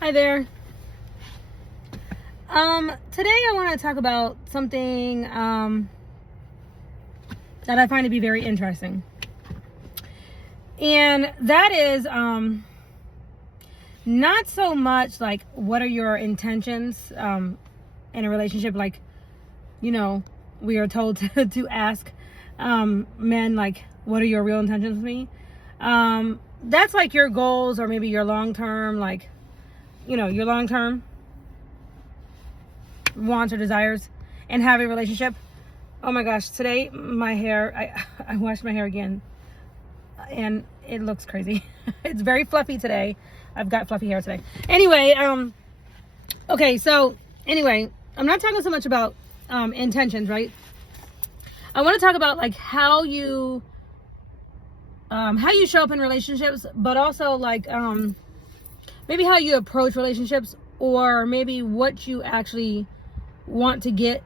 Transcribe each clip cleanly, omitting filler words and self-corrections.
Hi there. Today I want to talk about something that I find to be very interesting. And that is not so much like what are your intentions in a relationship, like, we are told to ask men, like, what are your real intentions with me? That's like your goals, or maybe your long-term, like, your long-term wants or desires and have a relationship. Oh my gosh, today my hair, I washed my hair again and it looks crazy. It's very fluffy today. I've got fluffy hair today. Anyway, okay, so anyway, I'm not talking so much about intentions, right? I want to talk about like how you show up in relationships, but also like maybe how you approach relationships, or maybe what you actually want to get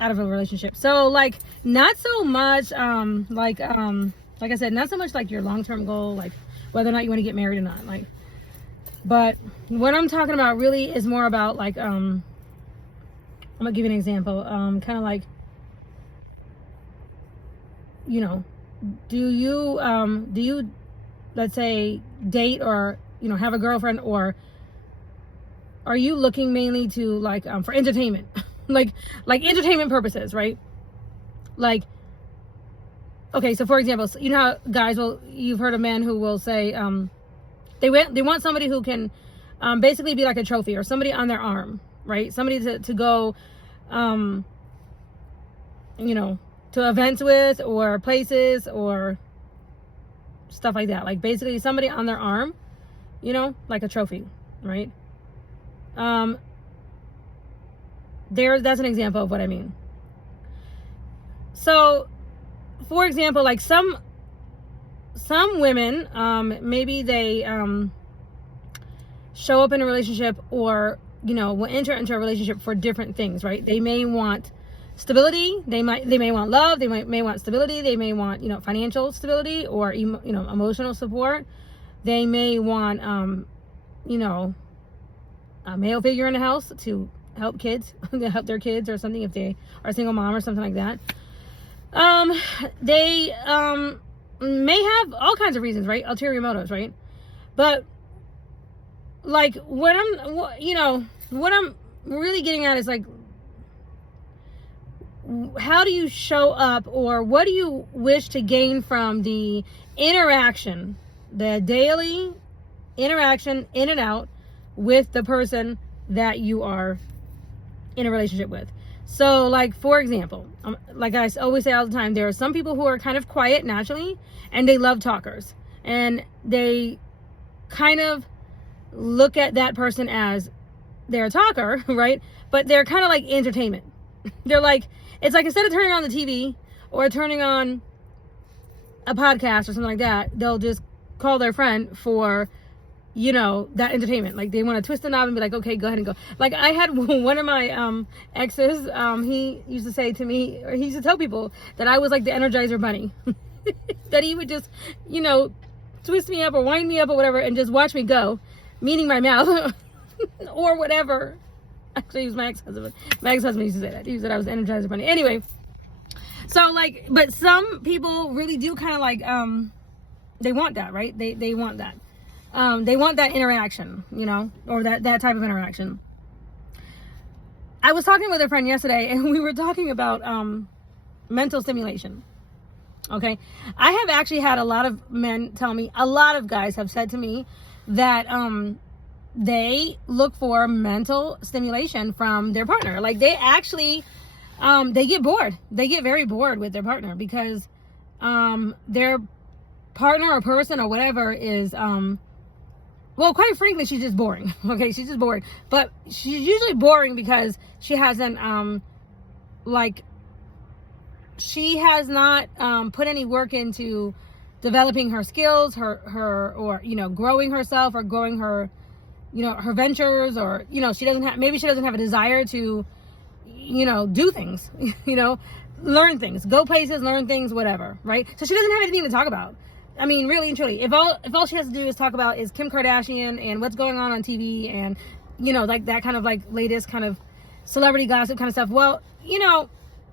out of a relationship. So like not so much like I said, not so much like your long-term goal, like whether or not you want to get married or not, like, but what I'm talking about really is more about like I'm gonna give you an example, kind of like, do you let's say date, or have a girlfriend, or are you looking mainly to like for entertainment? like entertainment purposes, right? Like, okay, so for example, you know how guys will, you've heard of men who will say they want somebody who can basically be like a trophy, or somebody on their arm, right? Somebody to go to events with, or places, or stuff like that. Like basically somebody on their arm, like a trophy, right? That's an example of what I mean. So, for example, like some women, maybe they show up in a relationship, or will enter into a relationship for different things, right? They may want stability. They may want love. They may want stability. They may want financial stability, or emotional support. They may want a male figure in the house to help kids, to help their kids or something, if they are a single mom or something like that. They may have all kinds of reasons, right? Ulterior motives, right? But like what I'm really getting at is like, how do you show up, or what do you wish to gain from the interaction, the daily interaction in and out with the person that you are in a relationship with? So like, for example, like I always say all the time, there are some people who are kind of quiet naturally, and they love talkers, and they kind of look at that person as their talker, right? But they're kind of like entertainment. They're like, it's like, instead of turning on the TV or turning on a podcast or something like that, they'll just call their friend for that entertainment. Like they want to twist the knob and be like, okay, go ahead and go. Like I had one of my exes, he used to say to me, or he used to tell people that I was like the Energizer Bunny. That he would just, twist me up or wind me up or whatever, and just watch me go, meaning my mouth or whatever. Actually, he was my ex-husband. My ex-husband used to say that. He said I was the Energizer Bunny. Anyway, so like, but some people really do kind of like, they want that, right? They want that. They want that interaction, or that type of interaction. I was talking with a friend yesterday, and we were talking about mental stimulation. Okay. I have actually had a lot of men tell me, a lot of guys have said to me that they look for mental stimulation from their partner. Like they actually, they get bored. They get very bored with their partner, because their partner or person or whatever is, well, quite frankly, she's just boring. Okay, she's just boring. But she's usually boring because she hasn't, she has not put any work into developing her skills, or growing herself, or growing her, her ventures, or she doesn't have a desire to, do things, learn things, go places, learn things, whatever, right? So she doesn't have anything to talk about. I mean, really and truly, if all she has to do is talk about is Kim Kardashian and what's going on TV and, you know, like that kind of like latest kind of celebrity gossip kind of stuff, well, you know,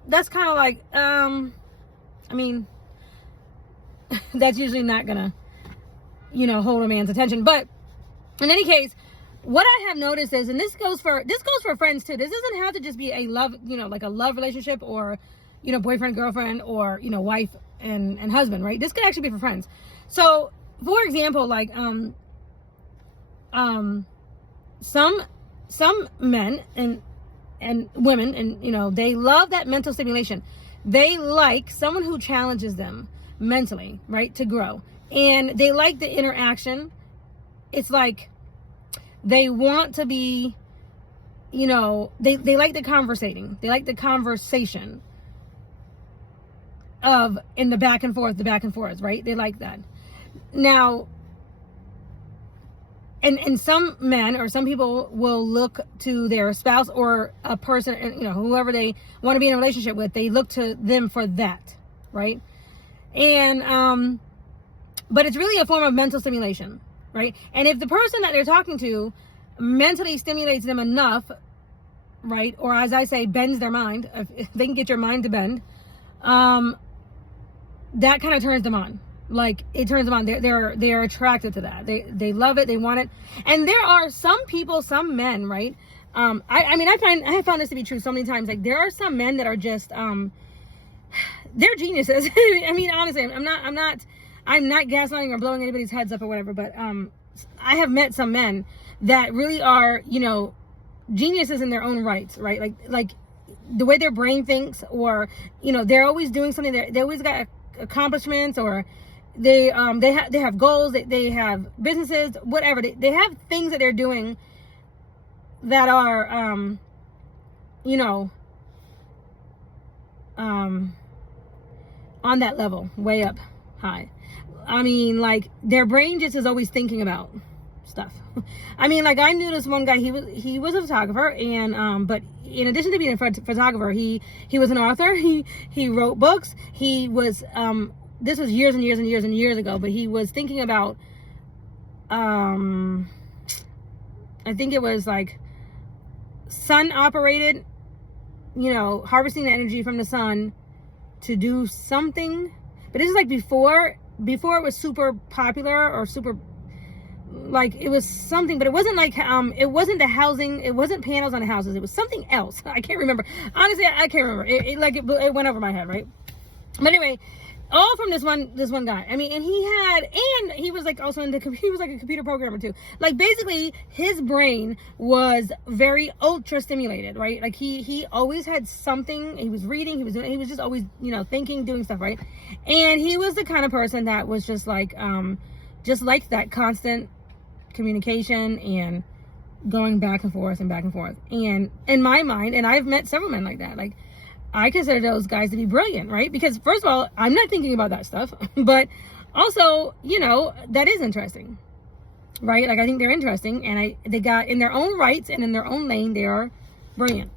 that's kind of like, I mean, that's usually not gonna, you know, hold a man's attention. But in any case, what I have noticed is, and this goes for friends too. This doesn't have to just be a love, you know, like a love relationship or, you know, boyfriend, girlfriend, or, you know, wife and husband, right? This could actually be for friends. So, for example, like, some men and women, and, you know, they love that mental stimulation. They like someone who challenges them mentally, right, to grow. And they like the interaction. It's like they want to be, you know, they like the conversating. They like the conversation of in the back and forth, right? They like that. Now, and some men or some people will look to their spouse or a person, you know, whoever they want to be in a relationship with, they look to them for that, right? And but it's really a form of mental stimulation, right? And if the person that they're talking to mentally stimulates them enough, right, or as I say, bends their mind, if they can get your mind to bend, that kind of turns them on. Like, it turns them on. They're attracted to that. They love it. They want it. And there are some people, some men, right? I mean, I have found this to be true so many times. Like, there are some men that are just they're geniuses. I mean, honestly, I'm not gaslighting or blowing anybody's heads up or whatever, but I have met some men that really are, you know, geniuses in their own rights, right? Like the way their brain thinks, or, you know, they're always doing something. They always got accomplishments, or they have goals. They have businesses, whatever. They have things that they're doing that are, you know, on that level, way up high. I mean, like, their brain just is always thinking about stuff. I mean, like, I knew this one guy. He was a photographer, and but in addition to being a photographer, he was an author. He wrote books. He was this was years and years and years and years ago, but he was thinking about I think it was like sun operated, you know, harvesting the energy from the sun to do something. But this is like before it was super popular or super, like, it was something, but it wasn't like, it wasn't the housing, it wasn't panels on the houses, it was something else. I can't remember. Honestly, I can't remember. It went over my head, right? But anyway, all from this one guy. I mean, and he was like also he was like a computer programmer too. Like, basically, his brain was very ultra stimulated, right? Like, he always had something. He was reading, he was just always, you know, thinking, doing stuff, right? And he was the kind of person that was just like that constant communication and going back and forth. And in my mind, and I've met several men like that, like, I consider those guys to be brilliant, right? Because first of all, I'm not thinking about that stuff, but also, you know, that is interesting, right? Like, I think they're interesting, and they got, in their own rights and in their own lane, they are brilliant.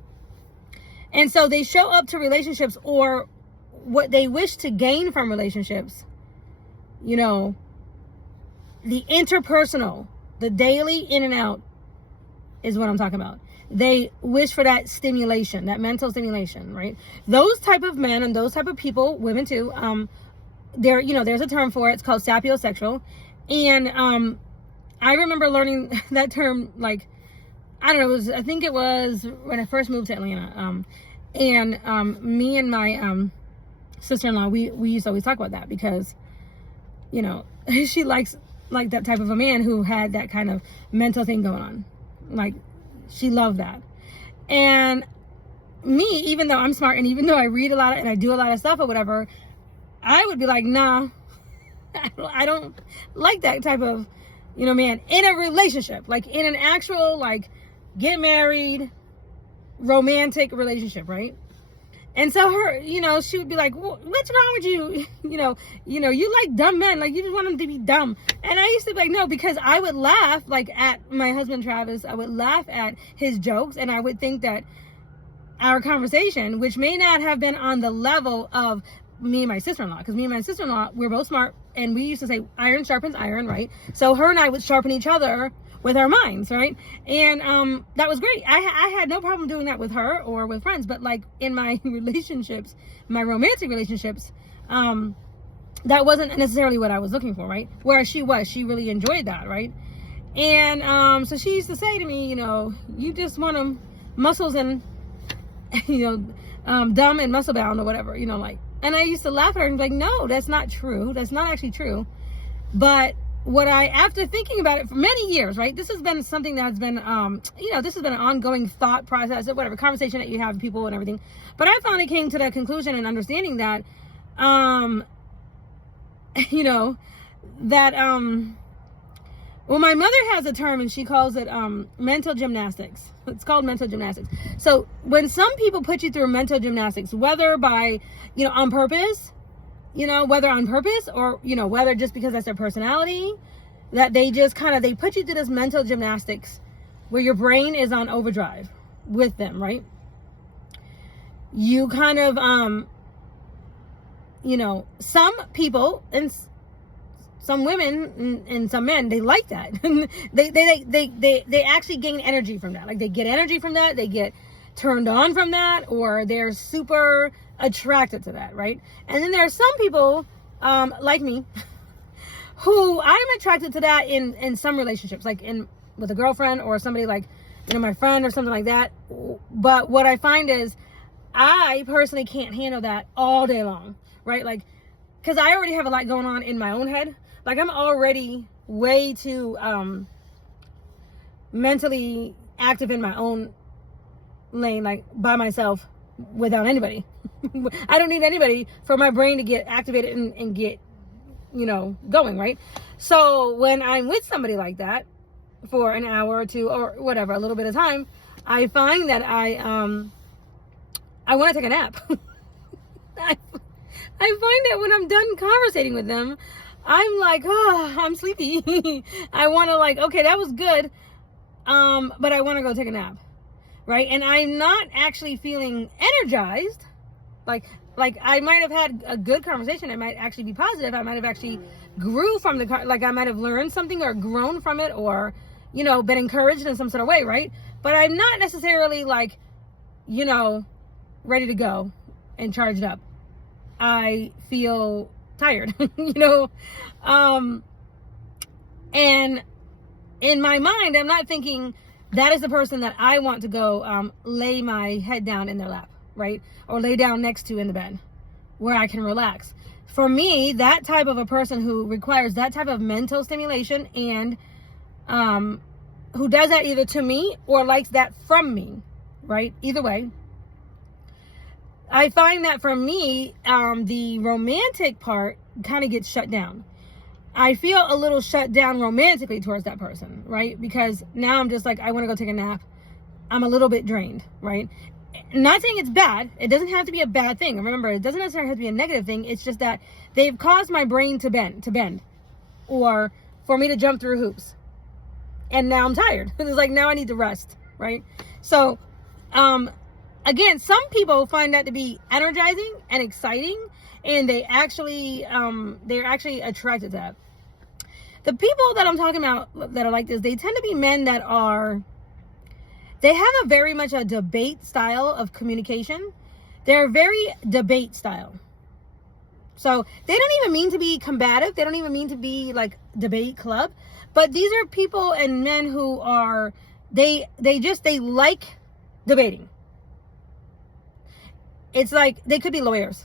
And so they show up to relationships, or what they wish to gain from relationships, you know, the interpersonal, the daily in and out is what I'm talking about. They wish for that stimulation, that mental stimulation, right? Those type of men and those type of people, women too, there's a term for it. It's called SapioSexual. And I remember learning that term, like, I don't know, I think it was when I first moved to Atlanta. And me and my sister-in-law, we used to always talk about that, because, you know, she likes like that type of a man who had that kind of mental thing going on. Like, she loved that. And me, even though I'm smart, and even though I read a lot and I do a lot of stuff or whatever, I would be like, nah, I don't like that type of, you know, man in a relationship, like in an actual, like, get married, romantic relationship, right? And so her, you know, she would be like, what's wrong with you? You know, you like dumb men. Like, you just want them to be dumb. And I used to be like, no, because I would laugh, like, at my husband, Travis. I would laugh at his jokes, and I would think that our conversation, which may not have been on the level of me and my sister-in-law, because me and my sister-in-law, we're both smart, and we used to say iron sharpens iron, right? So her and I would sharpen each other with our minds, right? And that was great. I had no problem doing that with her or with friends, but like in my relationships, my romantic relationships, that wasn't necessarily what I was looking for, right? Whereas she really enjoyed that, right? And so she used to say to me, you know, you just want them muscles and, you know, dumb and muscle bound or whatever, you know, like. And I used to laugh at her and be like, no, that's not true. That's not actually true. But after thinking about it for many years, right? This has been something that's been, you know, this has been an ongoing thought process or whatever, conversation that you have with people and everything. But I finally came to that conclusion and understanding that, you know, that, well, my mother has a term and she calls it mental gymnastics. It's called mental gymnastics. So when some people put you through mental gymnastics, whether by, you know, on purpose, you know, whether on purpose or, you know, whether just because that's their personality, that they just kind of, they put you through this mental gymnastics where your brain is on overdrive with them, right? You kind of, you know, some people and some women and some men, they like that. they actually gain energy from that. Like they get energy from that. They get turned on from that, or they're super attracted to that, right? And then there are some people, like me, who I'm attracted to that in some relationships, like with a girlfriend or somebody like, you know, my friend or something like that. But what I find is I personally can't handle that all day long, right? Like, because I already have a lot going on in my own head. Like I'm already way too mentally active in my own lane, like by myself without anybody. I don't need anybody for my brain to get activated and get, you know, going, right? So when I'm with somebody like that for an hour or two or whatever, a little bit of time, I find that I want to take a nap. I find that when I'm done conversating with them, I'm like, oh, I'm sleepy. I want to like, okay, that was good. But I want to go take a nap. Right. And I'm not actually feeling energized. Like I might have had a good conversation. It might actually be positive. I might have actually grew from like I might have learned something or grown from it or, you know, been encouraged in some sort of way. Right. But I'm not necessarily like, you know, ready to go and charged up. I feel tired, you know, and in my mind, I'm not thinking that is the person that I want to go lay my head down in their lap, right? Or lay down next to in the bed where I can relax. For me, that type of a person who requires that type of mental stimulation and who does that either to me or likes that from me, right? Either way. I find that for me, the romantic part kind of gets shut down. I feel a little shut down romantically towards that person, right? Because now I'm just like, I want to go take a nap. I'm a little bit drained, right? Not saying it's bad. It doesn't have to be a bad thing. Remember, it doesn't necessarily have to be a negative thing. It's just that they've caused my brain to bend, or for me to jump through hoops. And now I'm tired. It's like, now I need to rest, right? So, again, some people find that to be energizing and exciting, and they're actually attracted to that. The people that I'm talking about that are like this, they tend to be men that they have a very much a debate style of communication. They're very debate style. So they don't even mean to be combative. They don't even mean to be like debate club. But these are people and men who are, they like debating. It's like, they could be lawyers.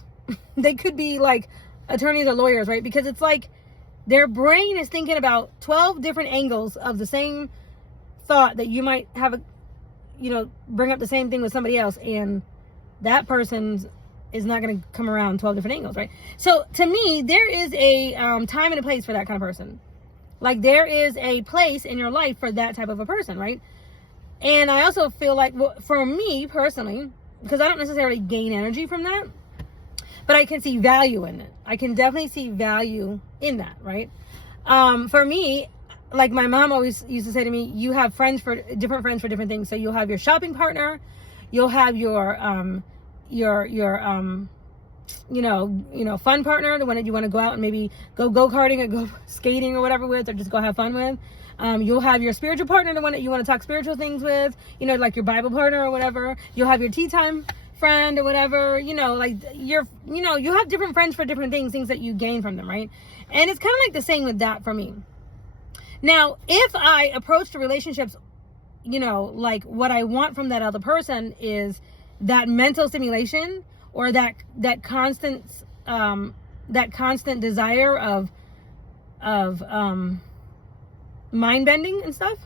They could be like attorneys or lawyers, right? Because it's like their brain is thinking about 12 different angles of the same thought that you might have, bring up the same thing with somebody else. And that person is not going to come around 12 different angles, right? So to me, there is a time and a place for that kind of person. Like there is a place in your life for that type of a person, right? And I also feel like, well, for me personally, because I don't necessarily gain energy from that, but I can see value in it. I can definitely see value in that, right? For me, like my mom always used to say to me, you have friends for different things. So you'll have your shopping partner, you'll have your fun partner, the one that you want to go out and maybe go go-karting or go skating or whatever with, or just go have fun with. You'll have your spiritual partner, the one that you want to talk spiritual things with, like your Bible partner or whatever. You'll have your tea time friend or whatever, you have different friends for different things that you gain from them, right? And it's kind of like the same with that for me. Now, if I approach the relationships, like what I want from that other person is that mental stimulation, or that constant desire of mind bending and stuff,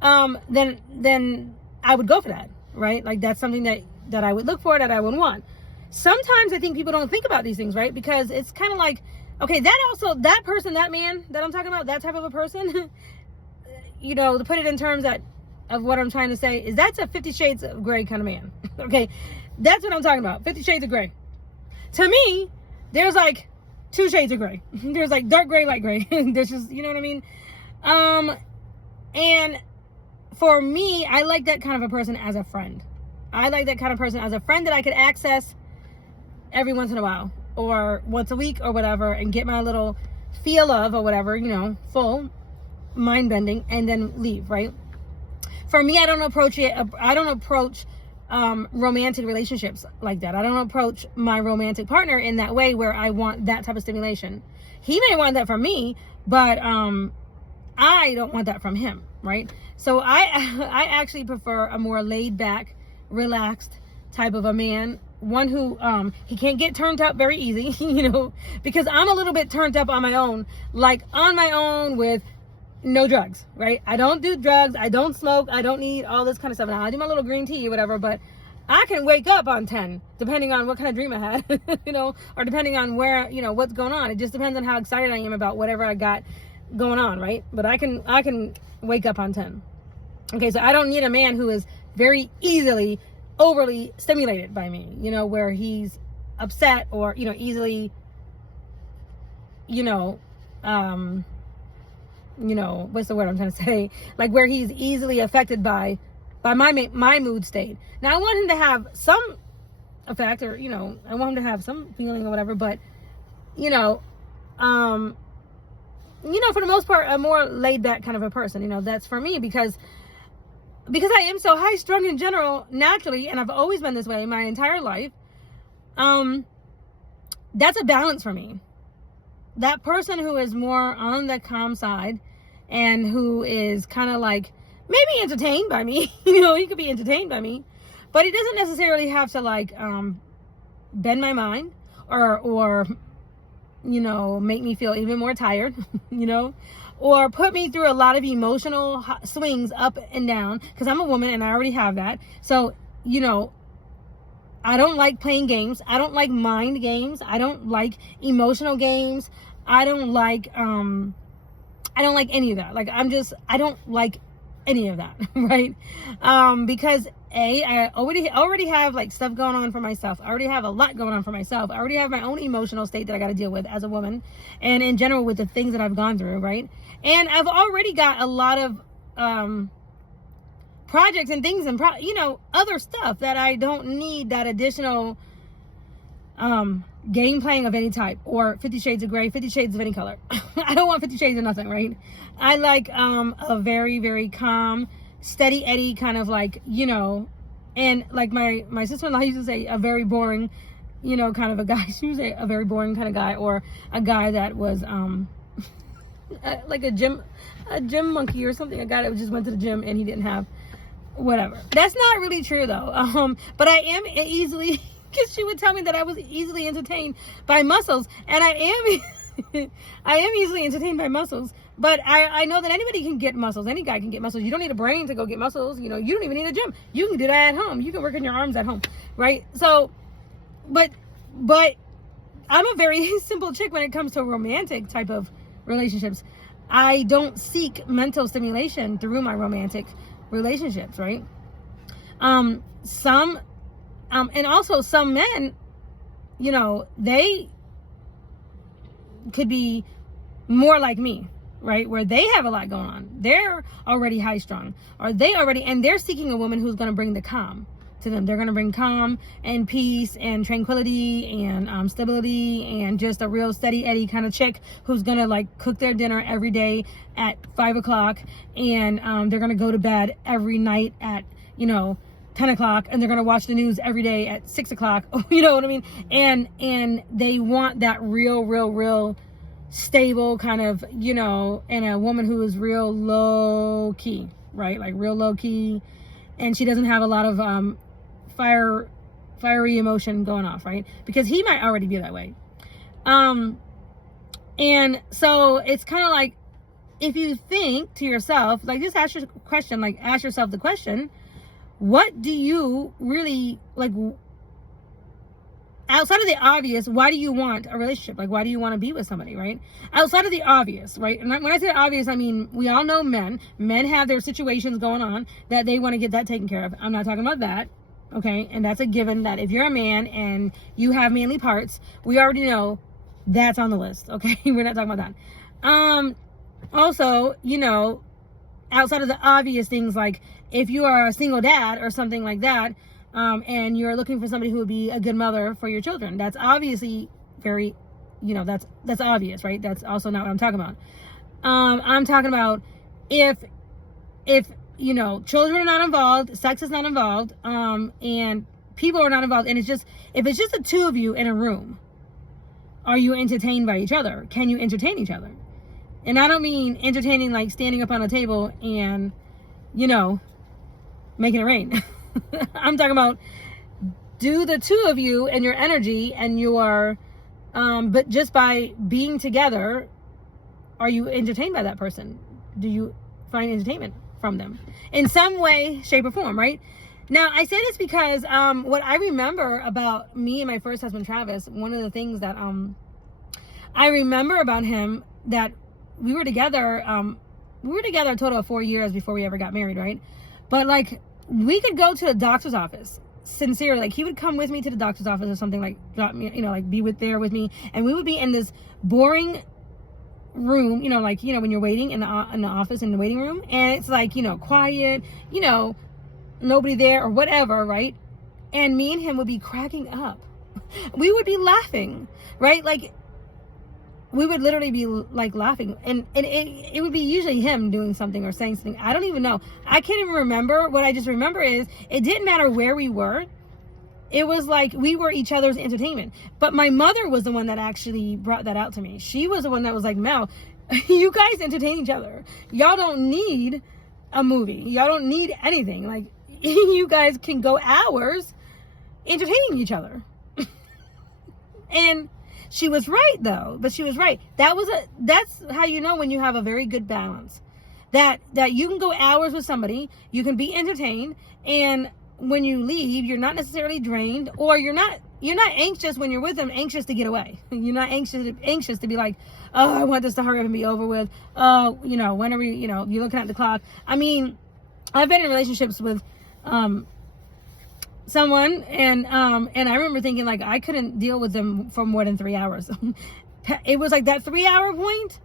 then I would go for that, right? Like that's something that I would look for, that I would want. Sometimes I think people don't think about these things, right? Because it's kind of like, okay, that person, that man that I'm talking about, that type of a person, to put it in terms of what I'm trying to say, is that's a 50 Shades of Grey kind of man. Okay, that's what I'm talking about. 50 Shades of Grey. To me, there's like 2 shades of gray. There's like dark gray, light gray. There's just, you know what I mean? And for me, I like that kind of a person as a friend. I like that kind of person as a friend that I could access every once in a while, or once a week or whatever, and get my little feel of or whatever, full mind bending, and then leave, right? For me, I don't approach romantic relationships like that. I don't approach my romantic partner in that way where I want that type of stimulation. He may want that from me, but I don't want that from him, right? So I actually prefer a more laid back, relaxed type of a man, one who he can't get turned up very easy, because I'm a little bit turned up on my own with no drugs, right? I don't do drugs. I don't smoke. I don't need all this kind of stuff. Now, I do my little green tea or whatever, but I can wake up on 10, depending on what kind of dream I had, or depending on where, what's going on. It just depends on how excited I am about whatever I got going on, right? But I can wake up on 10. Okay, so I don't need a man who is very easily overly stimulated by me, where he's upset or, easily, what's the word I'm trying to say? Like where he's easily affected by my mood state. Now I want him to have some effect, or, I want him to have some feeling or whatever, but, for the most part, a more laid back kind of a person, that's for me, because I am so high strung in general, naturally, and I've always been this way my entire life. That's a balance for me. That person who is more on the calm side and who is kind of like maybe entertained by me, he could be entertained by me, but he doesn't necessarily have to like bend my mind or make me feel even more tired, or put me through a lot of emotional swings up and down, because I'm a woman and I already have that. So, I don't like playing games. I don't like mind games. I don't like emotional games. I don't like any of that. Like, I don't like any of that, right? Because I already have like stuff going on for myself. I already have a lot going on for myself. I already have my own emotional state that I got to deal with as a woman, and in general with the things that I've gone through, right? And I've already got a lot of projects and things and other stuff that I don't need that additional game playing of any type, or 50 Shades of Grey, 50 Shades of any color. I don't want 50 Shades of nothing, right? I like a very, very calm, steady Eddie kind of like, and like my sister-in-law used to say, a very boring, kind of a guy. She was a very boring kind of guy, or a guy that was like a gym monkey or something, a guy that just went to the gym and he didn't have whatever. That's not really true though. But I am easily, because she would tell me that I was easily entertained by muscles, and I am easily entertained by muscles. But I know that anybody can get muscles. Any guy can get muscles. You don't need a brain to go get muscles. You don't even need a gym. You can do that at home. You can work on your arms at home, right? So, but I'm a very simple chick when it comes to romantic type of relationships. I don't seek mental stimulation through my romantic relationships, right? And also some men, they could be more like me, right? Where they have a lot going on. They're already high strung, or they're seeking a woman who's going to bring the calm, to them. They're going to bring calm and peace and tranquility and stability and just a real steady Eddie kind of chick who's going to like cook their dinner every day at 5 o'clock, and they're going to go to bed every night at, 10 o'clock, and they're going to watch the news every day at 6 o'clock. You know what I mean? And they want that real stable kind of, and a woman who is real low key, right? Like real low key. And she doesn't have a lot of fiery emotion going off, right? Because he might already be that way. And so it's kind of like, if you think to yourself, like, just ask yourself the question, what do you really, like, outside of the obvious, why do you want a relationship? Like, why do you want to be with somebody, right? Outside of the obvious, right? And when I say obvious, I mean, we all know men. Men have their situations going on that they want to get that taken care of. I'm not talking about that, okay? And that's a given that if you're a man and you have manly parts, we already know that's on the list, okay? We're not talking about that. Also, outside of the obvious things, like if you are a single dad or something like that, and you're looking for somebody who would be a good mother for your children, that's obviously very, that's obvious, right? That's also not what I'm talking about. I'm talking about if children are not involved, sex is not involved, and people are not involved, and if it's just the two of you in a room, are you entertained by each other? Can you entertain each other? And I don't mean entertaining like standing up on a table and, making it rain. I'm talking about, do the two of you and your energy and your, but just by being together, are you entertained by that person? Do you find entertainment from them in some way, shape, or form, right? Now, I say this because what I remember about me and my first husband, Travis, one of the things that I remember about him, that we were together a total of 4 years before we ever got married, right? But like, we could go to a doctor's office, sincerely, like he would come with me to the doctor's office or something, like drop me, be there with me, and we would be in this boring room, when you're waiting in the office, in the waiting room, and it's like, quiet, nobody there or whatever, right? And me and him would be cracking up. We would be laughing, right? Like, we would literally be like laughing, and it would be usually him doing something or saying something. I don't even know. I can't even remember. What I just remember is it didn't matter where we were. It was like we were each other's entertainment. But my mother was the one that actually brought that out to me. She was the one that was like, Mel, you guys entertain each other. Y'all don't need a movie. Y'all don't need anything. Like, you guys can go hours entertaining each other. And she was right, though. But she was right. That's how you know when you have a very good balance. That you can go hours with somebody, you can be entertained, and when you leave, you're not necessarily drained, or you're not anxious when you're with them, anxious to get away. You're not anxious to be like, oh, I want this to hurry up and be over with. Oh, when are we, you're looking at the clock. I mean, I've been in relationships with someone, and I remember thinking, like, I couldn't deal with them for more than 3 hours. It was like that 3 hour point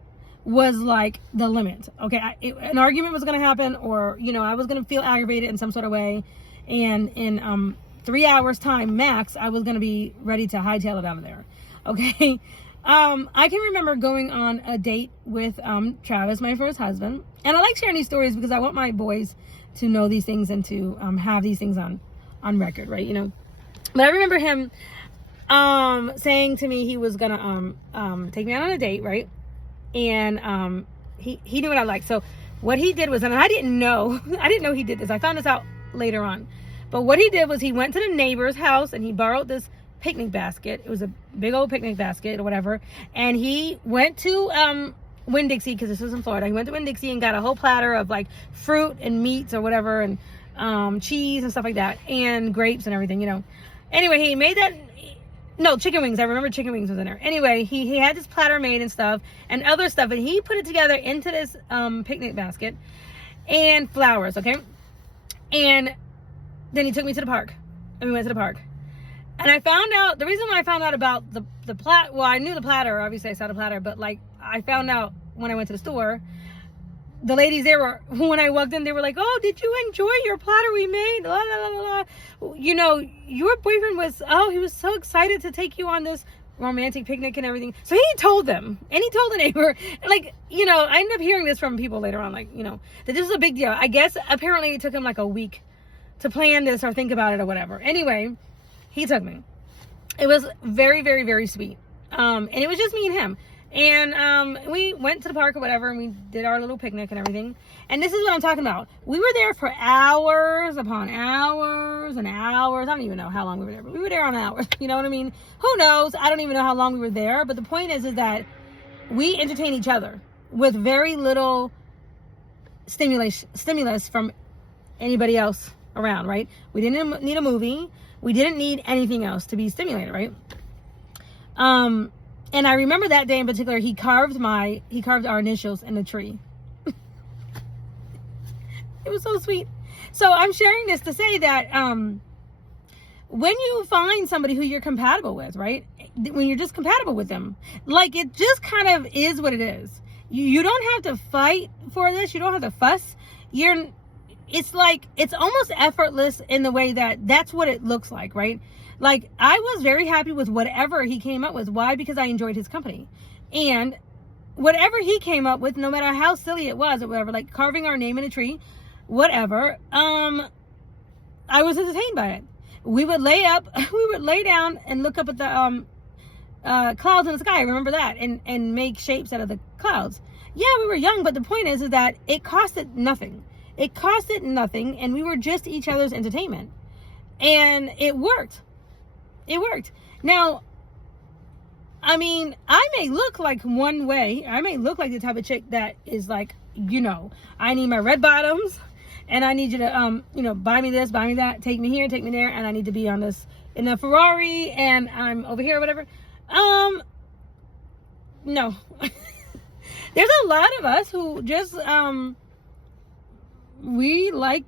was like the limit. Okay, an argument was going to happen, or I was going to feel aggravated in some sort of way, and in 3 hours time max, I was going to be ready to hightail it out of there. Okay. I can remember going on a date with Travis, my first husband, and I like sharing these stories because I want my boys to know these things and to have these things on record, right? But I remember him saying to me he was gonna take me out on a date, right? And he knew what I liked. So what he did was, and I didn't know he did this. I found this out later on. But what he did was he went to the neighbor's house and he borrowed this picnic basket. It was a big old picnic basket or whatever. And he went to Winn-Dixie, because this was in Florida. He went to Winn-Dixie and got a whole platter of like fruit and meats or whatever, and cheese and stuff like that, and grapes and everything, Anyway, he made that. No, chicken wings. I remember chicken wings was in there. Anyway, he had this platter made and stuff and other stuff, and he put it together into this picnic basket, and flowers, okay? And then he took me to the park, and we went to the park. And I found out, the reason why I found out about the platter, well, I knew the platter, obviously I saw the platter, but like I found out when I went to the store, the ladies there were, when I walked in, they were like, oh, did you enjoy your platter we made? La, la, la, la, la. You know, your boyfriend was, oh, he was so excited to take you on this romantic picnic and everything. So he told them, and he told the neighbor, like, you know, I ended up hearing this from people later on, like, you know, that this was a big deal. I guess apparently it took him like a week to plan this or think about it or whatever. Anyway, he took me. It was very, very, very sweet. And it was just me and him. And we went to the park or whatever, and we did our little picnic and everything. And this is what I'm talking about. We were there for hours upon hours and hours. I don't even know how long we were there, but we were there on hours. You know what I mean? Who knows? I don't even know how long we were there. But the point is that we entertain each other with very little stimulus from anybody else around, right? We didn't need a movie. We didn't need anything else to be stimulated, right? And I remember that day in particular, he carved our initials in the tree. It was so sweet. So I'm sharing this to say that when you find somebody who you're compatible with, right? When you're just compatible with them, like, it just kind of is what it is. You don't have to fight for this. You don't have to fuss. It's like, it's almost effortless in the way that that's what it looks like, right? Like, I was very happy with whatever he came up with. Why? Because I enjoyed his company. And whatever he came up with, no matter how silly it was or whatever, like carving our name in a tree, whatever, I was entertained by it. We would lay down and look up at the clouds in the sky. Remember that? And make shapes out of the clouds. Yeah, we were young, but the point is that it costed nothing. It costed nothing, and we were just each other's entertainment. And it worked. It worked. Now, I mean, I may look like one way. I may look like the type of chick that is like, you know, I need my red bottoms, and I need you to, you know, buy me this, buy me that, take me here, take me there, and I need to be on this, in a Ferrari, and I'm over here or whatever. No. There's a lot of us who just, we like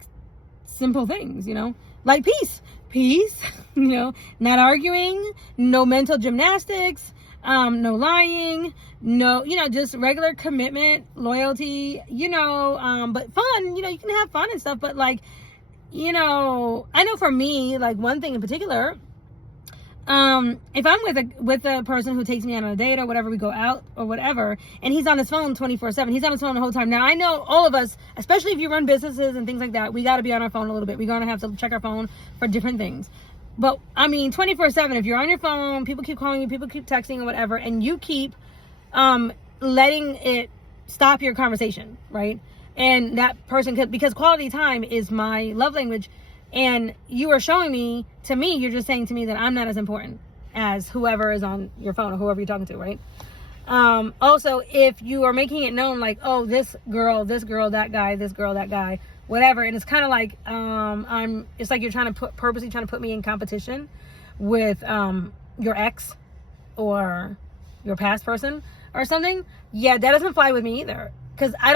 simple things, you know, like peace, you know, not arguing, no mental gymnastics, no lying, no, you know, just regular commitment, loyalty, you know, but fun, you know, you can have fun and stuff, but like, you know, I know for me, like one thing in particular, if I'm with a person who takes me out on a date or whatever, we go out or whatever, and he's on his phone 24/7, he's on his phone the whole time. Now, I know all of us, especially if you run businesses and things like that, we got to be on our phone a little bit. We're going to have to check our phone for different things. But I mean, 24/7, if you're on your phone, people keep calling you, people keep texting or whatever, and you keep, letting it stop your conversation, right? And that person could, because quality time is my love language. And you are showing me, to me, you're just saying to me that I'm not as important as whoever is on your phone or whoever you're talking to, right? Also, if you are making it known like, oh, this girl, that guy, this girl, that guy, whatever, and it's kind of like, it's like you're purposely trying to put me in competition with your ex or your past person or something. Yeah, that doesn't fly with me either. Because I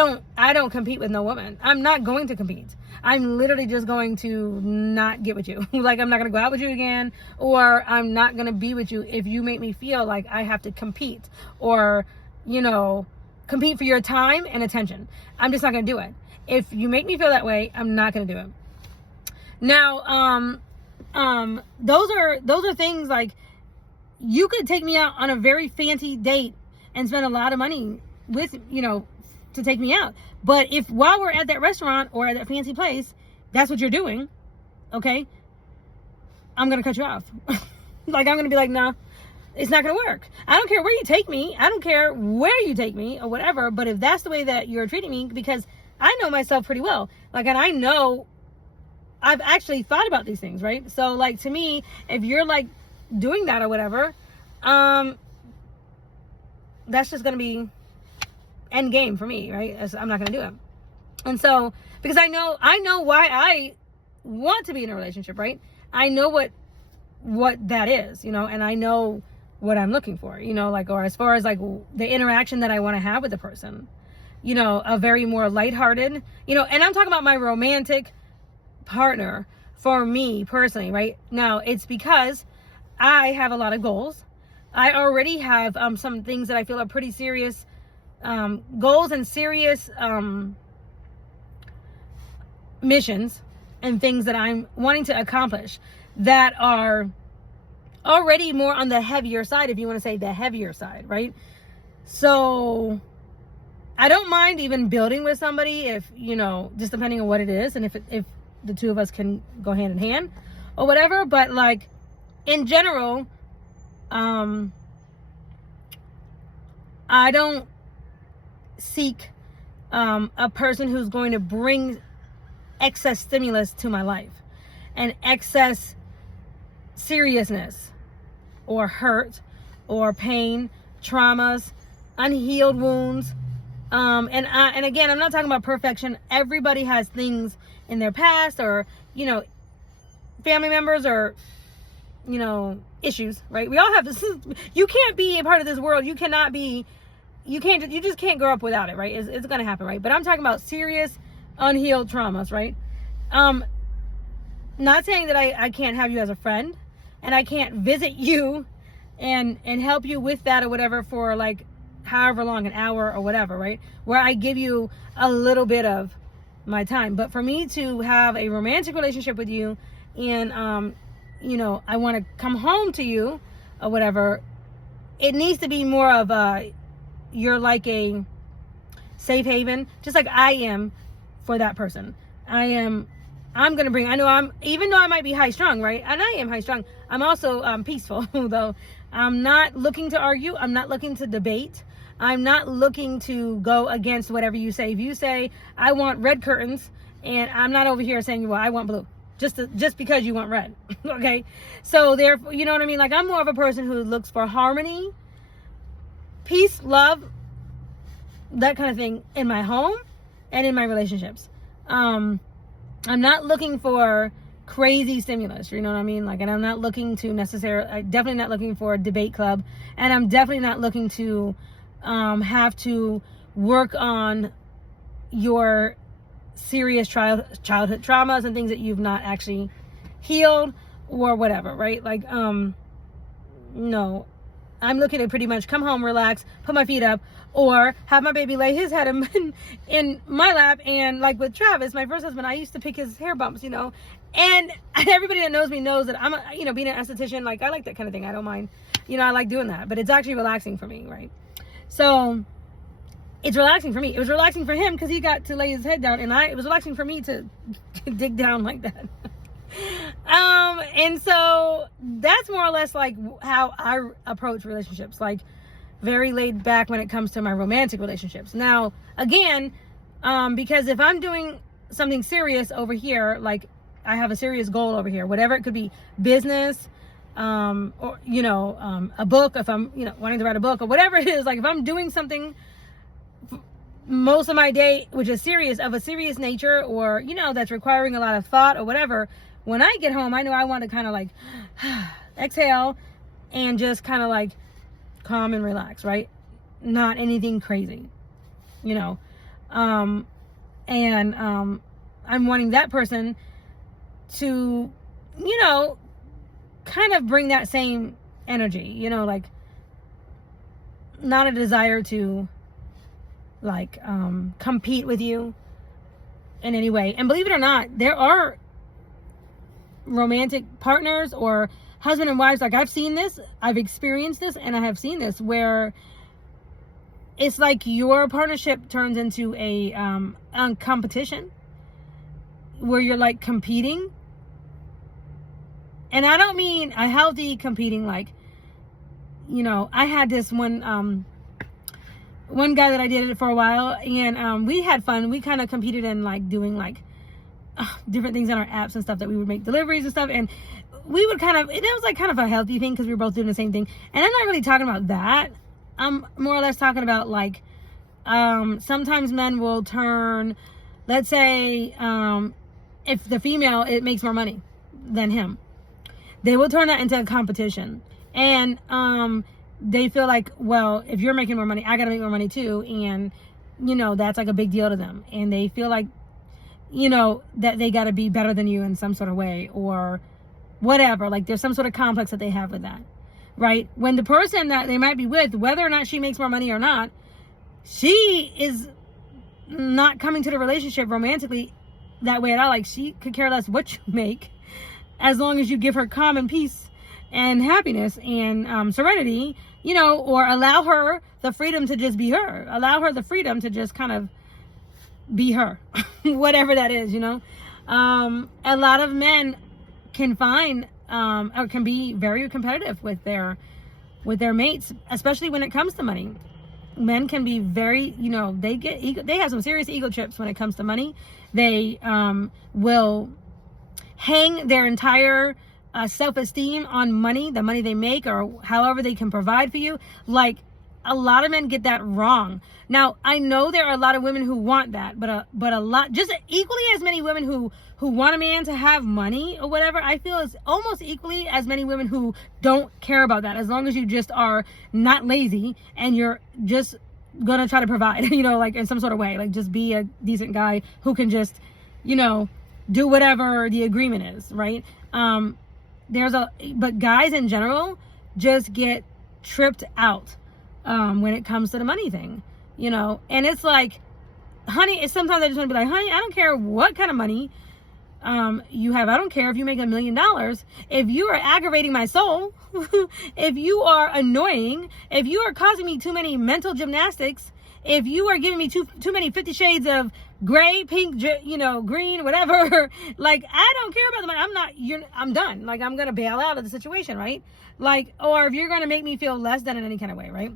don't compete with no woman. I'm not going to compete. I'm literally just going to not get with you. Like, I'm not going to go out with you again, or I'm not going to be with you if you make me feel like I have to compete or, you know, compete for your time and attention. I'm just not going to do it. If you make me feel that way, I'm not going to do it. Now, those are things like, you could take me out on a very fancy date and spend a lot of money with, you know, to take me out. But if while we're at that restaurant or at that fancy place, that's what you're doing, okay, I'm going to cut you off. Like, I'm going to be like, no, it's not going to work. I don't care where you take me. I don't care where you take me or whatever. But if that's the way that you're treating me, because I know myself pretty well, like, and I know I've actually thought about these things, right? So like, to me, if you're like doing that or whatever, that's just going to be end game for me, right? I'm not going to do it. And so, because I know why I want to be in a relationship, right? I know what that is, you know, and I know what I'm looking for, you know, like, or as far as like the interaction that I want to have with the person, you know, a very more lighthearted, you know, and I'm talking about my romantic partner for me personally, right? Now, it's because I have a lot of goals. I already have some things that I feel are pretty serious goals and serious missions and things that I'm wanting to accomplish that are already more on the heavier side, if you want to say the heavier side, right? So I don't mind even building with somebody if, just depending on what it is and if the two of us can go hand in hand or whatever. But like in general, I don't seek a person who's going to bring excess stimulus to my life and excess seriousness or hurt or pain, traumas, unhealed wounds. And again, I'm not talking about perfection. Everybody has things in their past or, family members or, issues, right? We all have this. You can't be a part of this world. You just can't grow up without it, right? It's going to happen, right? But I'm talking about serious unhealed traumas, right? Not saying that I can't have you as a friend and I can't visit you and help you with that or whatever for like however long, an hour or whatever, right? Where I give you a little bit of my time. But for me to have a romantic relationship with you and, I want to come home to you or whatever, it needs to be more of you're like a safe haven, just like I am for that person. even though I might be high strung, right? And I am high strung. I'm also peaceful, though. I'm not looking to argue. I'm not looking to debate. I'm not looking to go against whatever you say. If you say, I want red curtains, and I'm not over here saying, well, I want blue, just because you want red, okay? So therefore, you know what I mean? Like, I'm more of a person who looks for harmony, peace, love, that kind of thing in my home and in my relationships. I'm not looking for crazy stimulus, you know what I mean? Like, and I'm not looking to I'm definitely not looking for a debate club, and I'm definitely not looking to have to work on your serious childhood traumas and things that you've not actually healed or whatever, right? Like, no, I'm looking to pretty much come home, relax, put my feet up, or have my baby lay his head in my lap. And like with Travis, my first husband, I used to pick his hair bumps, and everybody that knows me knows that I'm being an esthetician, like I like that kind of thing. I don't mind, I like doing that, but it's actually relaxing for me, right? So it's relaxing for me. It was relaxing for him because he got to lay his head down, and it was relaxing for me to dig down like that. And so that's more or less like how I approach relationships, like very laid back when it comes to my romantic relationships. Now, again, because if I'm doing something serious over here, like I have a serious goal over here, whatever it could be, business, or, a book, if I'm, wanting to write a book or whatever it is, like if I'm doing something most of my day, which is of a serious nature, or, that's requiring a lot of thought or whatever, when I get home, I know I want to kind of like exhale and just kind of like calm and relax, right? Not anything crazy, and I'm wanting that person to, kind of bring that same energy, like not a desire to like compete with you in any way. And believe it or not, there are romantic partners or husband and wives, like I've seen this, I've experienced this, and I have seen this where it's like your partnership turns into a competition where you're like competing. And I don't mean a healthy competing, like, I had this one guy that I did it for a while, and we had fun. We kind of competed in like doing like different things on our apps and stuff, that we would make deliveries and stuff, and we would it was like kind of a healthy thing because we were both doing the same thing. And I'm not really talking about that. I'm more or less talking about like sometimes men will turn, let's say, if the female, it makes more money than him, they will turn that into a competition. And they feel like, well, if you're making more money, I gotta make more money too. And that's like a big deal to them, and they feel like that they gotta be better than you in some sort of way or whatever. Like there's some sort of complex that they have with that, right? When the person that they might be with, whether or not she makes more money or not, she is not coming to the relationship romantically that way at all. Like, she could care less what you make, as long as you give her calm and peace and happiness and serenity, you know, or allow her the freedom to just be her. Allow her the freedom to just kind of be her, whatever that is, you know. A lot of men can find or can be very competitive with their mates, especially when it comes to money. Men can be very, you know, they have some serious ego trips when it comes to money. They will hang their entire self-esteem on money, the money they make, or however they can provide for you. Like, a lot of men get that wrong. Now, I know there are a lot of women who want that, but a lot, just equally as many women who want a man to have money or whatever, I feel it's almost equally as many women who don't care about that, as long as you just are not lazy and you're just gonna try to provide, you know, like in some sort of way, like just be a decent guy who can just, you know, do whatever the agreement is, right? But guys in general just get tripped out when it comes to the money thing, you know. And it's like, honey, it's sometimes I just want to be like, honey, I don't care what kind of money you have. I don't care if you make $1 million. If you are aggravating my soul, if you are annoying, if you are causing me too many mental gymnastics, if you are giving me too many 50 shades of gray, pink, you know, green, whatever, like, I don't care about the money. I'm done. Like, I'm going to bail out of the situation, right? Like, or if you're going to make me feel less than in any kind of way, right?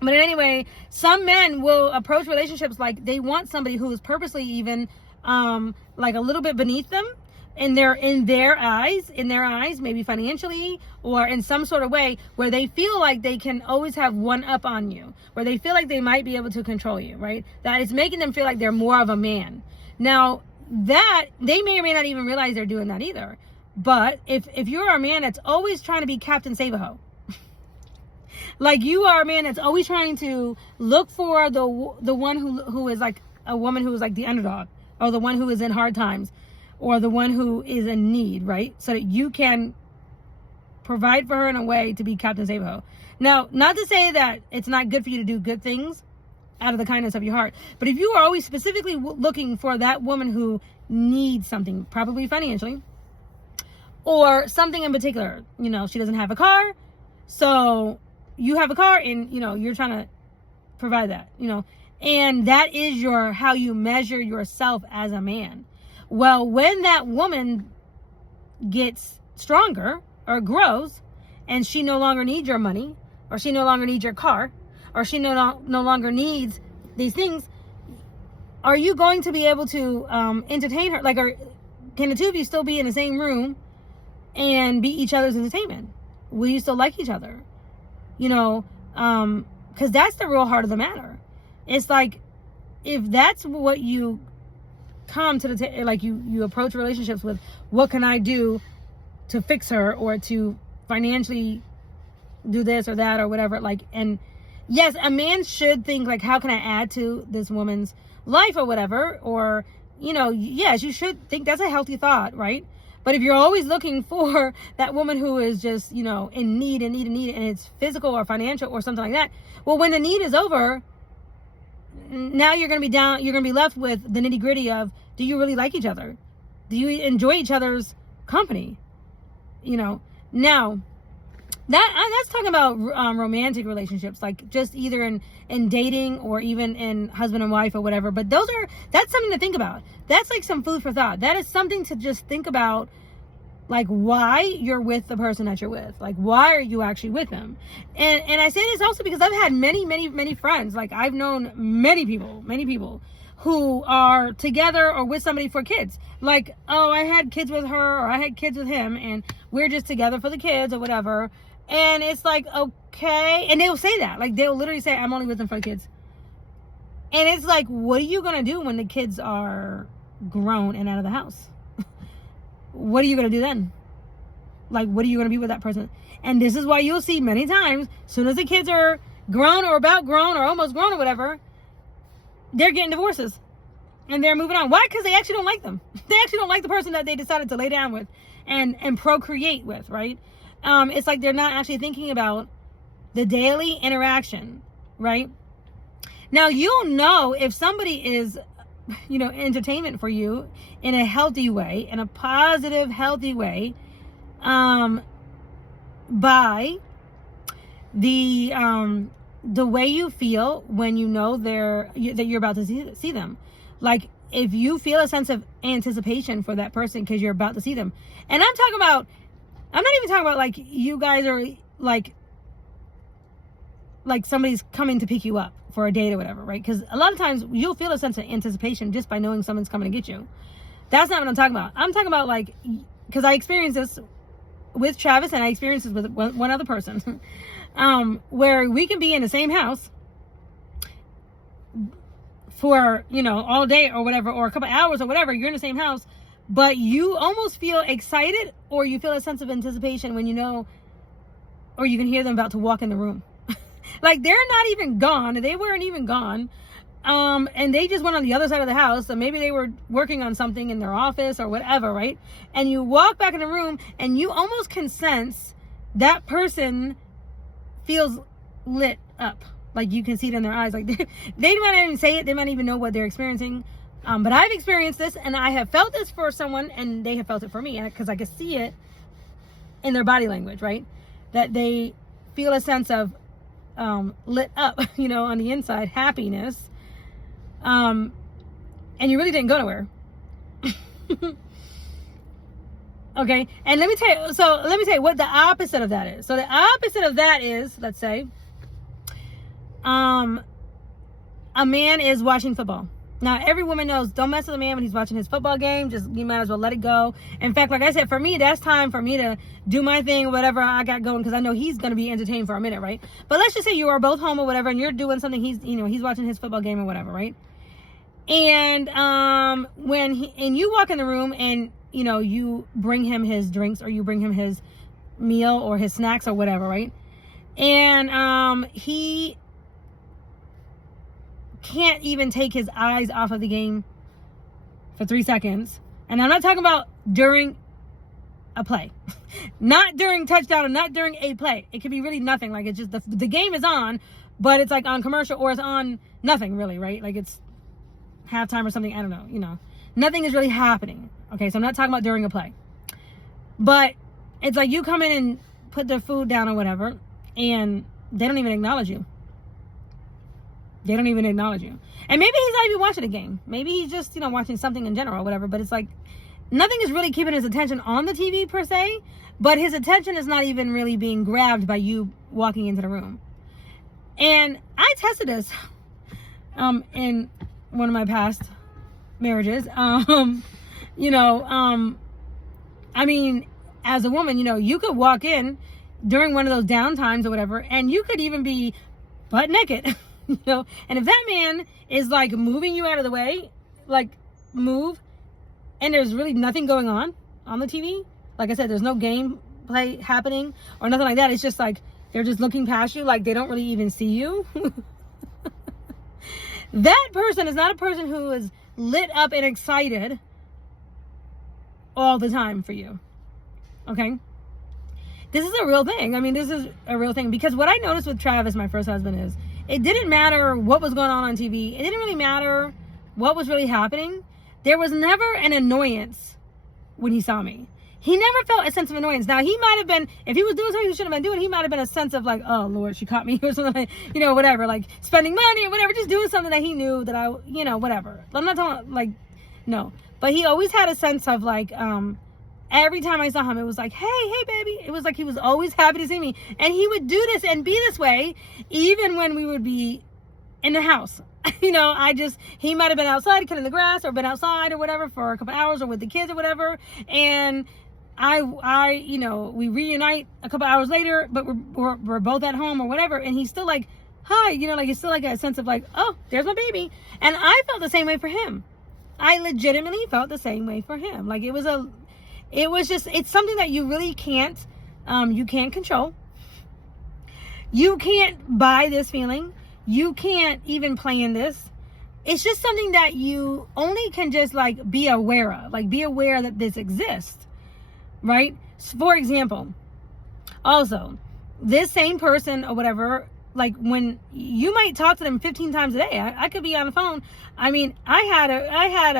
But anyway, some men will approach relationships like they want somebody who is purposely even like a little bit beneath them in their eyes, maybe financially or in some sort of way, where they feel like they can always have one up on you, where they feel like they might be able to control you, right? That it's making them feel like they're more of a man. Now, that they may or may not even realize they're doing that either. But if you're a man that's always trying to be Captain Save-A-Ho, like you are a man that's always trying to look for the one who is like a woman who is like the underdog, or the one who is in hard times, or the one who is in need, right? So that you can provide for her in a way to be Captain Save-A-Ho. Now, not to say that it's not good for you to do good things out of the kindness of your heart, but if you are always specifically looking for that woman who needs something, probably financially, or something in particular, you know, she doesn't have a car, so you have a car and, you know, you're trying to provide that, you know, and that is how you measure yourself as a man. Well, when that woman gets stronger or grows and she no longer needs your money, or she no longer needs your car, or she no longer needs these things, are you going to be able to entertain her? Like, can the two of you still be in the same room and be each other's entertainment? Will you still like each other? You know, because that's the real heart of the matter. It's like, if that's what you come to like you approach relationships with, what can I do to fix her, or to financially do this or that or whatever, like, and yes, a man should think like, how can I add to this woman's life or whatever, or, you know, yes, you should think that's a healthy thought, right? But if you're always looking for that woman who is just, you know, in need, and it's physical or financial or something like that, well, when the need is over, now you're going to be left with the nitty gritty of, do you really like each other? Do you enjoy each other's company? You know, now that's talking about romantic relationships, like just either in dating or even in husband and wife or whatever. But that's something to think about. That's like some food for thought. That is something to just think about, like why you're with the person that you're with. Like, why are you actually with them? And I say this also because I've had many friends. Like, I've known many people who are together or with somebody for kids. Like, oh, I had kids with her, or I had kids with him, and we're just together for the kids or whatever. And it's like, okay. And they'll say that. Like, they'll literally say, I'm only with them for the kids. And it's like, what are you going to do when the kids are grown and out of the house? What are you going to do then? Like, what are you going to be with that person? And this is why you'll see many times, as soon as the kids are grown or about grown or almost grown or whatever, they're getting divorces. And they're moving on. Why? Because they actually don't like them. They actually don't like the person that they decided to lay down with and procreate with, right? It's like they're not actually thinking about the daily interaction, right? Now, you'll know if somebody is entertainment for you in a healthy way, in a positive, healthy way, by the way you feel when you know that you're about to see them. Like, if you feel a sense of anticipation for that person because you're about to see them. And I'm not even talking about like you guys are like somebody's coming to pick you up for a date or whatever, right? Because a lot of times you'll feel a sense of anticipation just by knowing someone's coming to get you. That's not what I'm talking about. I'm talking about, like, because I experienced this with Travis and I experienced this with one other person, where we can be in the same house for, all day or whatever, or a couple hours or whatever. You're in the same house, but you almost feel excited, or you feel a sense of anticipation when or you can hear them about to walk in the room. Like, they're not even gone. They weren't even gone. And they just went on the other side of the house. So maybe they were working on something in their office or whatever, right? And you walk back in the room and you almost can sense that person feels lit up. Like, you can see it in their eyes. Like, they might not even say it. They might even know what they're experiencing. But I've experienced this, and I have felt this for someone, and they have felt it for me, because I can see it in their body language, right? That they feel a sense of lit up, on the inside, happiness. And you really didn't go nowhere. Okay. And let me tell you what the opposite of that is. So the opposite of that is, let's say, a man is watching football. Now, every woman knows, don't mess with a man when he's watching his football game. You might as well let it go. In fact, like I said, for me, that's time for me to do my thing or whatever I got going, because I know he's going to be entertained for a minute, right? But let's just say you are both home or whatever, and you're doing something, he's watching his football game or whatever, right? And when you walk in the room and, you bring him his drinks, or you bring him his meal or his snacks or whatever, right? And he can't even take his eyes off of the game for 3 seconds. And I'm not talking about during a play, not during touchdown, or not during a play. It could be really nothing. Like, it's just the game is on, but it's like on commercial, or it's on nothing really, right? Like, it's halftime or something. I don't know, nothing is really happening. Okay. So I'm not talking about during a play, but it's like you come in and put the food down or whatever, and they don't even acknowledge you. They don't even acknowledge you. And maybe he's not even watching the game. Maybe he's just, watching something in general or whatever. But it's like, nothing is really keeping his attention on the TV per se. But his attention is not even really being grabbed by you walking into the room. And I tested this in one of my past marriages. I mean, as a woman, you could walk in during one of those down times or whatever, and you could even be butt naked. And if that man is like moving you out of the way, like move, and there's really nothing going on the TV, like I said, there's no game play happening or nothing like that. It's just like they're just looking past you, like they don't really even see you. That person is not a person who is lit up and excited all the time for you. Okay? This is a real thing. I mean, this is a real thing, because what I noticed with Travis, my first husband, is it didn't matter what was going on TV. It didn't really matter what was really happening. There was never an annoyance when he saw me. He never felt a sense of annoyance. Now, he might have been, if he was doing something he shouldn't have been doing, he might have been a sense of like, oh, Lord, she caught me, or something, like, whatever, like spending money or whatever, just doing something that he knew that I, whatever. I'm not talking, like, no. But he always had a sense of like, every time I saw him, it was like, hey, baby. It was like he was always happy to see me. And he would do this and be this way even when we would be in the house. He might have been outside cutting the grass, or been outside or whatever for a couple hours, or with the kids or whatever. And we reunite a couple hours later, but we're both at home or whatever. And he's still like, hi, like it's still like a sense of like, oh, there's my baby. And I felt the same way for him. I legitimately felt the same way for him. Like it's something that you really can't control. You can't buy this feeling. You can't even plan this. It's just something that you only can just like be aware of, like be aware that this exists, right? For example, also, this same person or whatever, like when you might talk to them 15 times a day. I could be on the phone. I mean, I had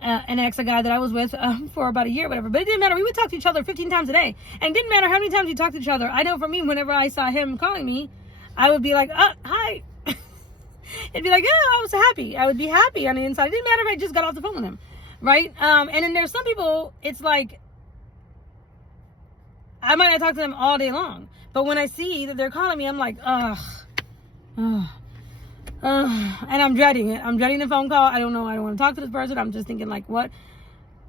an ex, a guy that I was with for about a year, whatever. But it didn't matter. We would talk to each other 15 times a day. And it didn't matter how many times we talked to each other. I know for me, whenever I saw him calling me, I would be like, hi. It'd be like, yeah, I was happy. I would be happy on the inside. It didn't matter if I just got off the phone with him, right? And then there's some people, it's like, I might not talk to them all day long. But when I see that they're calling me, I'm like, and I'm dreading it. I'm dreading the phone call. I don't know. I don't want to talk to this person. I'm just thinking like, what,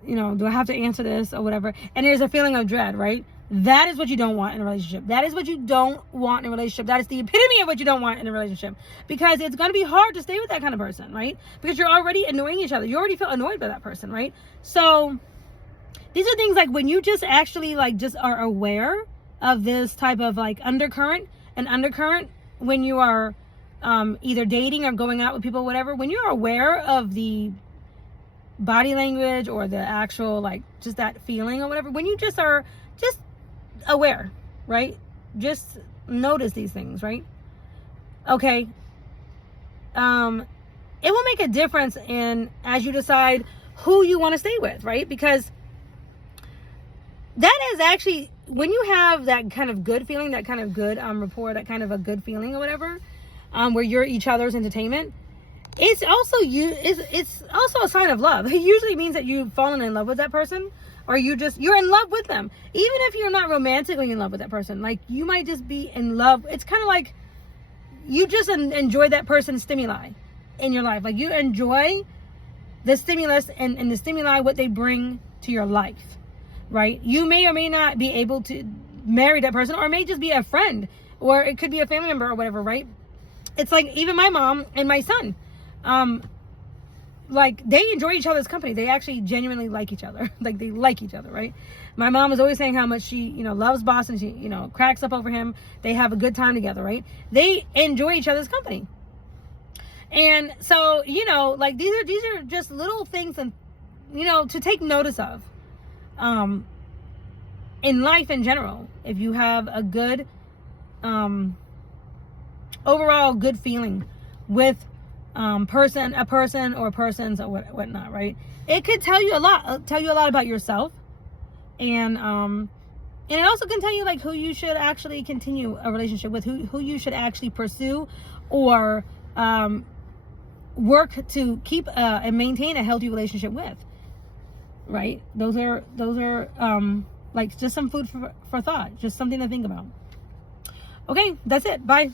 do I have to answer this or whatever? And there's a feeling of dread, right? That is what you don't want in a relationship. That is what you don't want in a relationship. That is the epitome of what you don't want in a relationship. Because it's going to be hard to stay with that kind of person, right? Because you're already annoying each other. You already feel annoyed by that person, right? So these are things like when you just actually like just are aware of this type of like undercurrent when you are either dating or going out with people, whatever. When you're aware of the body language or the actual like just that feeling or whatever, when you just are just aware, right? Just notice these things, right? Okay. It will make a difference in as you decide who you want to stay with, right? Because that is actually when you have that kind of good feeling, that kind of good rapport, that kind of a good feeling or whatever, where you're each other's entertainment. It's also it's also a sign of love. It usually means that you've fallen in love with that person. Or you're in love with them. Even if you're not romantically in love with that person. Like, you might just be in love. It's kind of like you just enjoy that person's stimuli in your life. Like, you enjoy the stimulus and the stimuli, what they bring to your life, right? You may or may not be able to marry that person, or it may just be a friend, or it could be a family member or whatever, right? It's like even my mom and my son. Like, they enjoy each other's company. They actually genuinely like each other. Like, they like each other, right? My mom is always saying how much she, loves Boston. She, cracks up over him. They have a good time together, right? They enjoy each other's company. And so, like, these are just little things and, to take notice of. In life in general, if you have a good, overall good feeling with a person or persons or whatnot, right? It could tell you a lot about yourself, and it also can tell you like who you should actually continue a relationship with, who you should actually pursue or work to keep and maintain a healthy relationship with, right? Those are like just some food for thought, just something to think about. Okay, that's it. Bye.